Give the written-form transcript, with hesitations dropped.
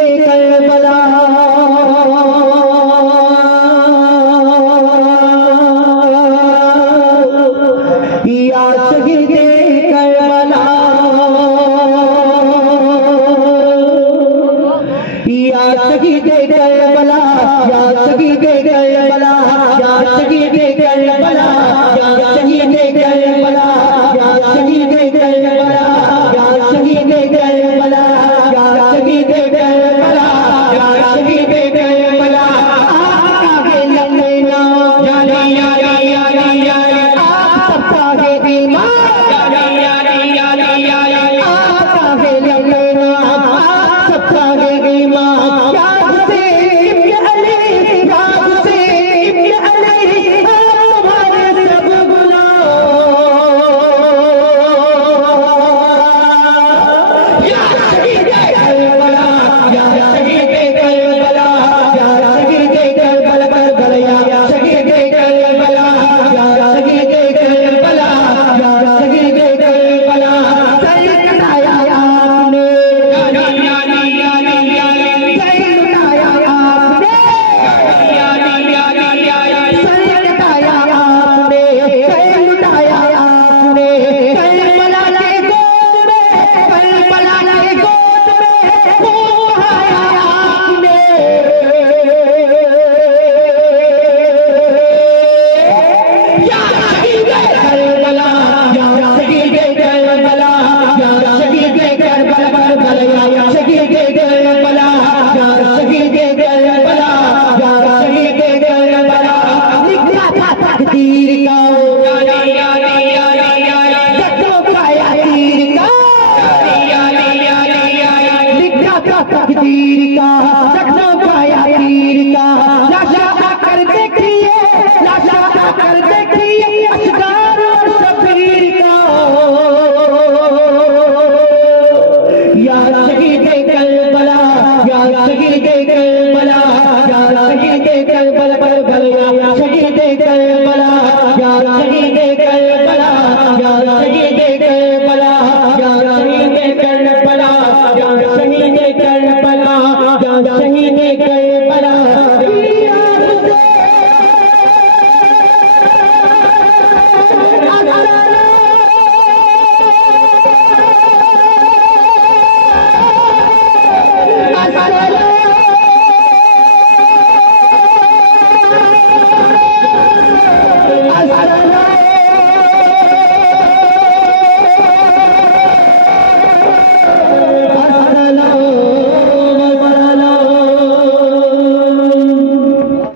Karbala या शहीदे Karbala या शहीदे Karbala या शहीदे करबला या शहीदे करबला या शहीदे करबला या शहीदे करबला या शहीदे करबला या शहीदे करबला या शहीदे करबला आगे लंगना या या या या या सबका है ईमान या या या या या आगे लंगना सबका है ईमान याद से इब्न अली याद से इब्न अली हमारे सब गुनाह या शहीदे करबला या शहीदे करबला या शहीदे करबला करबला या शहीदे करबला या शहीदे करबला या शहीदे करबला सर लुटाया आपने सर लुटाया आपने सर लुटाया आपने सर लुटाया आपने करबला के गोद में करबला के गोद में वो आया आपने या शहीदे करबला या शहीदे करबला या शहीदे करबला करबला या शहीदे करबला या शहीदे करबला या शहीदे करबला लिखा था तकदीर का सत्यों का यासीर का लिखा था तकदीर का सत्यों का यासीर का लाशा आकर देखिए लाशा आकर देखिए असगार और शबीर का या शहीदे करबला या शहीदे करबला या शहीदे करबला करबला या शहीदे करबला या शहीदे करबला या शहीदे करबला या शहीदे करबला या शहीदे करबला या शहीदे करबला Asalamu